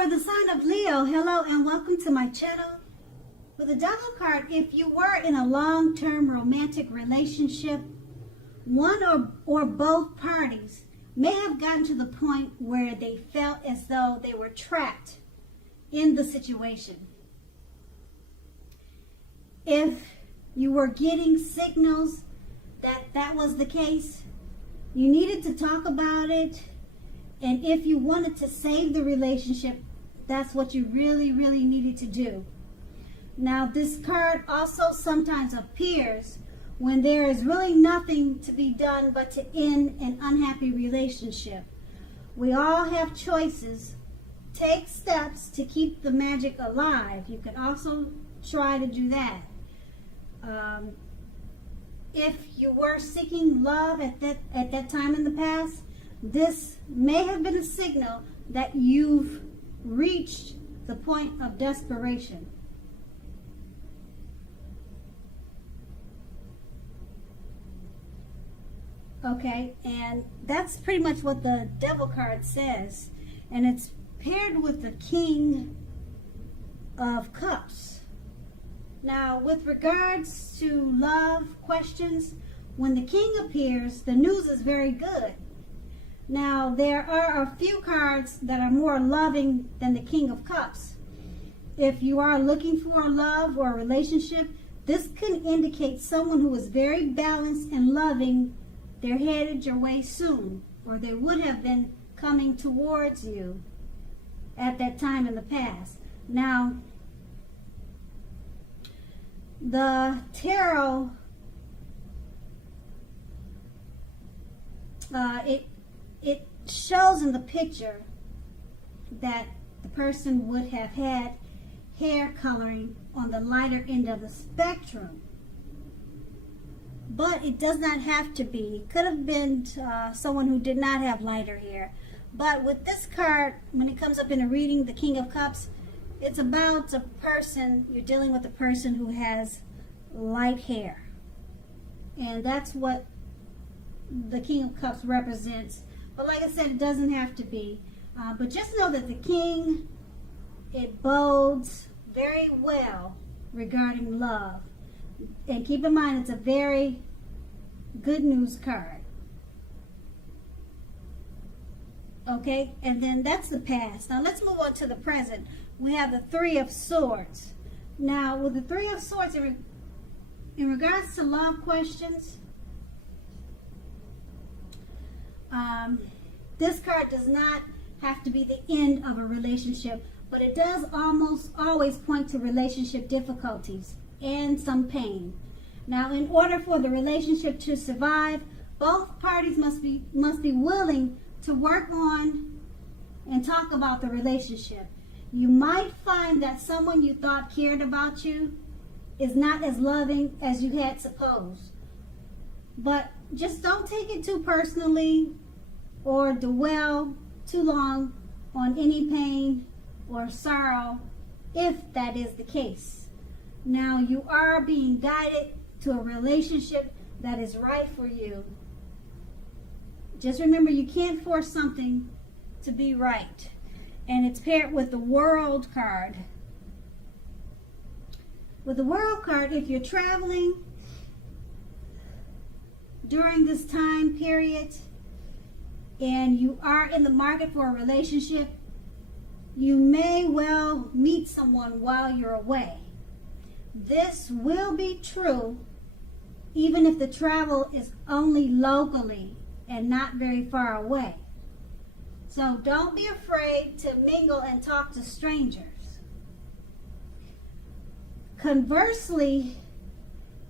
for the sign of Leo, hello and welcome to my channel. For the Devil card, if you were in a long-term romantic relationship, one or both parties may have gotten to the point where they felt as though they were trapped in the situation. If you were getting signals that that was the case, you needed to talk about it. And if you wanted to save the relationship, that's what you really needed to do. Now, this card also sometimes appears when there is really nothing to be done but to end an unhappy relationship. We all have choices. Take steps to keep the magic alive. You can also try to do that. If you were seeking love at that time in the past, this may have been a signal that you've reached the point of desperation. Okay, and that's pretty much what the Devil card says. And it's paired with the King of Cups. Now, with regards to love questions, when the King appears, the news is very good. Now, there are a few cards that are more loving than the King of Cups. If you are looking for love or a relationship, this can indicate someone who is very balanced and loving. They're headed your way soon, or they would have been coming towards you at that time in the past. Now, the tarot, it shows in the picture that the person would have had hair coloring on the lighter end of the spectrum. But it does not have to be. It could have been someone who did not have lighter hair. But with this card, when it comes up in a reading, the King of Cups, it's about a person, you're dealing with a person who has light hair. And that's what the King of Cups represents. But like I said, it doesn't have to be. But just know that the King, it bodes very well regarding love. And keep in mind, it's a very good news card. Okay, and then that's the past. Now let's move on to the present. We have the Three of Swords. Now with the Three of Swords, in regards to love questions, this card does not have to be the end of a relationship, but it does almost always point to relationship difficulties and some pain. Now, in order for the relationship to survive, both parties must be willing to work on and talk about the relationship. You might find that someone you thought cared about you is not as loving as you had supposed. But just don't take it too personally or dwell too long on any pain or sorrow if that is the case. Now, you are being guided to a relationship that is right for you. Just remember, you can't force something to be right. And it's paired with the World card. With the World card, if you're traveling during this time period and you are in the market for a relationship, you may well meet someone while you're away. This will be true even if the travel is only locally and not very far away. So don't be afraid to mingle and talk to strangers. Conversely,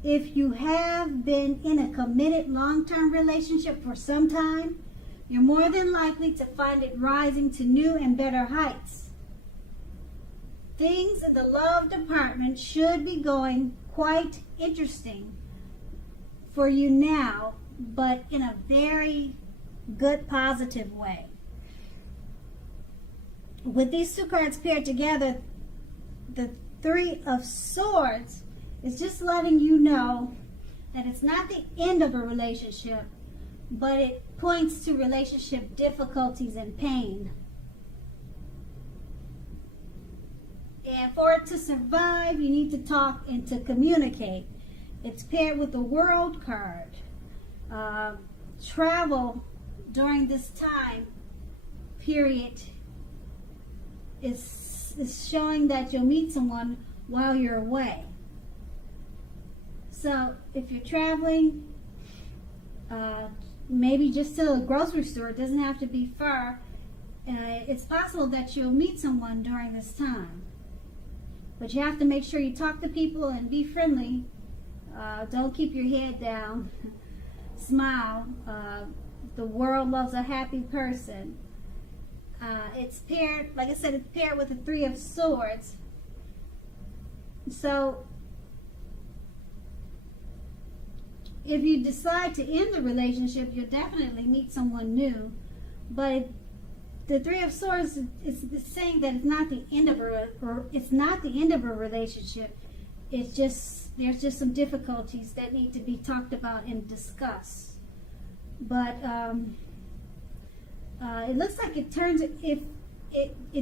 if you have been in a committed long-term relationship for some time, you're more than likely to find it rising to new and better heights. Things in the love department should be going quite interesting for you now, but in a very good, positive way. With these two cards paired together, the Three of Swords is just letting you know that it's not the end of a relationship, but it points to relationship difficulties and pain. And for it to survive, you need to talk and to communicate. It's paired with the World card. Travel during this time period is showing that you'll meet someone while you're away. So if you're traveling, maybe just to a grocery store, it doesn't have to be far. It's possible that you'll meet someone during this time. But you have to make sure you talk to people and be friendly. Don't keep your head down. Smile. The world loves a happy person. It's paired, like I said, it's paired with the Three of Swords. So if you decide to end the relationship, you'll definitely meet someone new. But the Three of Swords is saying that it's not the end of a relationship. It's just there's just some difficulties that need to be talked about and discussed. But it looks like it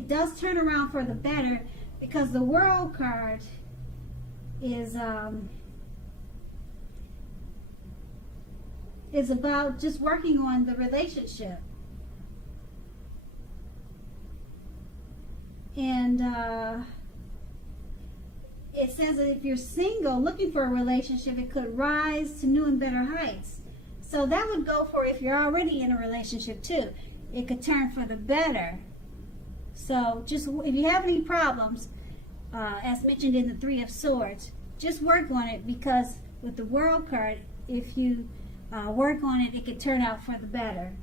does turn around for the better, because the World card is about just working on the relationship. And it says that if you're single looking for a relationship, it could rise to new and better heights. So that would go for if you're already in a relationship too. It could turn for the better. So just if you have any problems, as mentioned in the Three of Swords, just work on it, because with the World card, if you work on it, it could turn out for the better.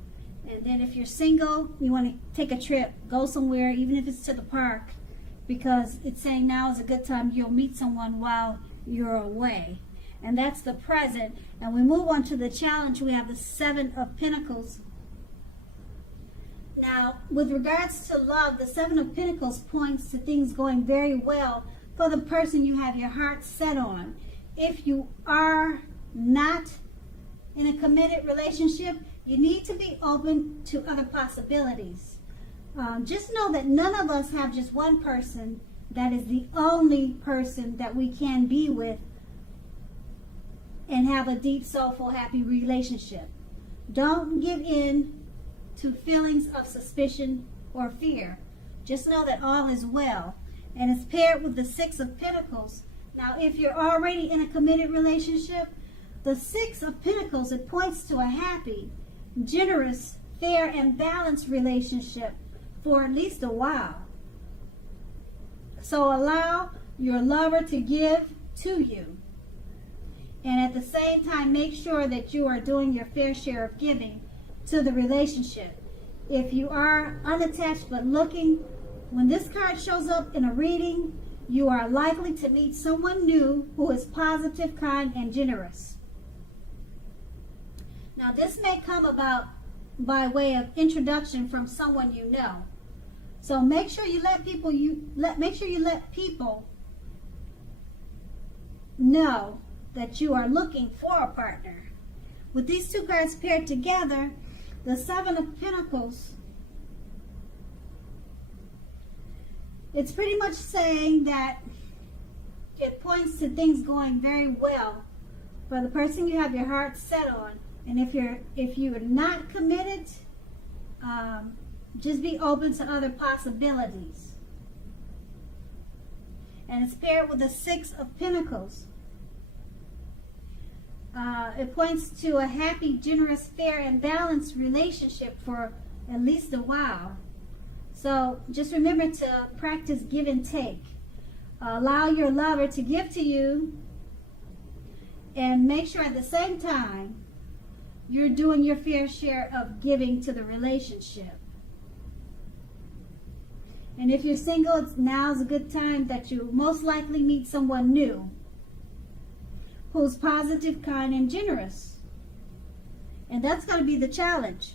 And then if you're single, you want to take a trip, go somewhere, even if it's to the park, because it's saying now is a good time. You'll meet someone while you're away. And that's the present. And we move on to the challenge. We have the Seven of Pentacles. Now, with regards to love, the Seven of Pentacles points to things going very well for the person you have your heart set on. If you are not in a committed relationship, you need to be open to other possibilities. Just know that none of us have just one person that is the only person that we can be with and have a deep, soulful, happy relationship. Don't give in to feelings of suspicion or fear. Just know that all is well. And it's paired with the Six of Pentacles. Now, if you're already in a committed relationship, the Six of Pentacles, it points to a happy, generous, fair, and balanced relationship for at least a while. So allow your lover to give to you. And at the same time, make sure that you are doing your fair share of giving to the relationship. If you are unattached but looking, when this card shows up in a reading, you are likely to meet someone new who is positive, kind, and generous. Now, this may come about by way of introduction from someone you know. So make sure you let people know that you are looking for a partner. With these two cards paired together, the Seven of Pentacles, it's pretty much saying that it points to things going very well for the person you have your heart set on. And if you're not committed, just be open to other possibilities. And it's paired with the Six of Pentacles. It points to a happy, generous, fair, and balanced relationship for at least a while. So just remember to practice give and take. Allow your lover to give to you, and make sure at the same time you're doing your fair share of giving to the relationship. And if you're single, now's a good time that you most likely meet someone new who's positive, kind, and generous. And that's going to be the challenge.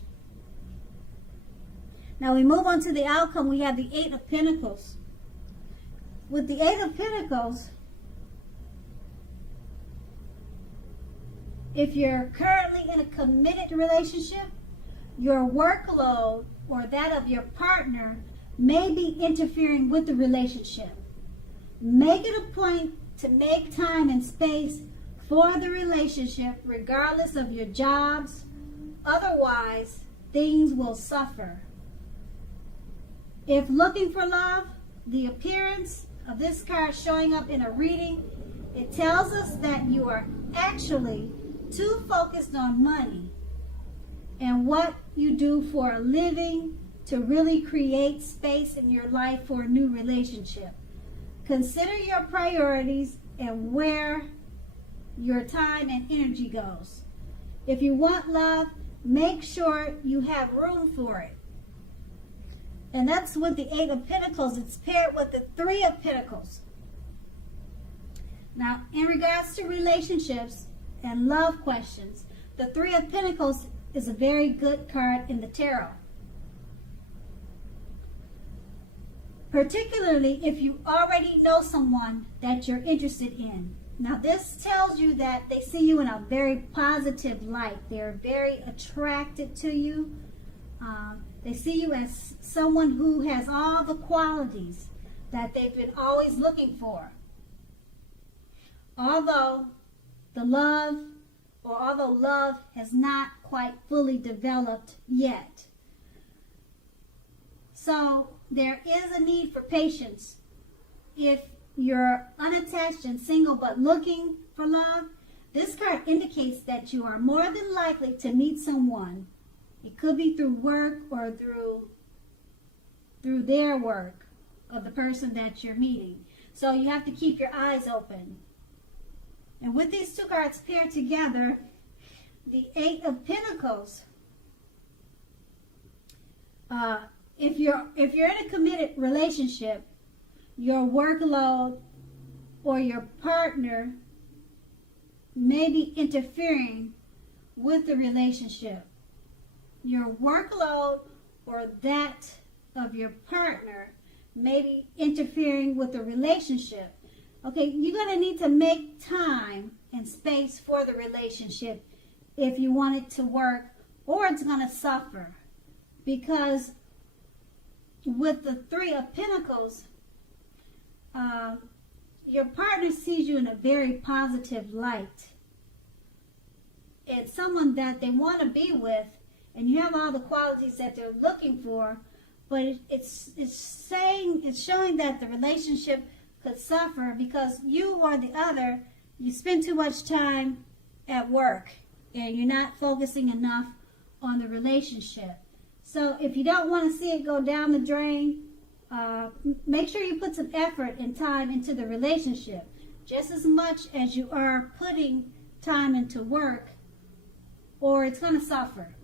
Now we move on to the outcome. We have the Eight of Pentacles. With the Eight of Pentacles, if you're currently in a committed relationship, your workload or that of your partner may be interfering with the relationship. Make it a point to make time and space for the relationship, regardless of your jobs. Otherwise, things will suffer. If looking for love, the appearance of this card showing up in a reading, it tells us that you are actually too focused on money and what you do for a living to really create space in your life for a new relationship. Consider your priorities and where your time and energy goes. If you want love, make sure you have room for it. And that's with the Eight of Pentacles. It's paired with the Three of Pentacles. Now, in regards to relationships and love questions, the Three of Pentacles is a very good card in the tarot. Particularly if you already know someone that you're interested in. Now, this tells you that they see you in a very positive light. They're very attracted to you. They see you as someone who has all the qualities that they've been always looking for. Although love has not quite fully developed yet. So there is a need for patience. If you're unattached and single but looking for love, this card indicates that you are more than likely to meet someone. It could be through work or through their work of the person that you're meeting. So you have to keep your eyes open. And with these two cards paired together, the Eight of Pentacles, if you're in a committed relationship, your workload or your partner may be interfering with the relationship. Your workload or that of your partner may be interfering with the relationship. Okay, you're going to need to make time and space for the relationship if you want it to work, or it's going to suffer. Because with the Three of Pentacles, your partner sees you in a very positive light. It's someone that they want to be with, and you have all the qualities that they're looking for, but it's showing that the relationship could suffer because you or the other, you spend too much time at work and you're not focusing enough on the relationship. So if you don't want to see it go down the drain, make sure you put some effort and time into the relationship, just as much as you are putting time into work, or it's going to suffer.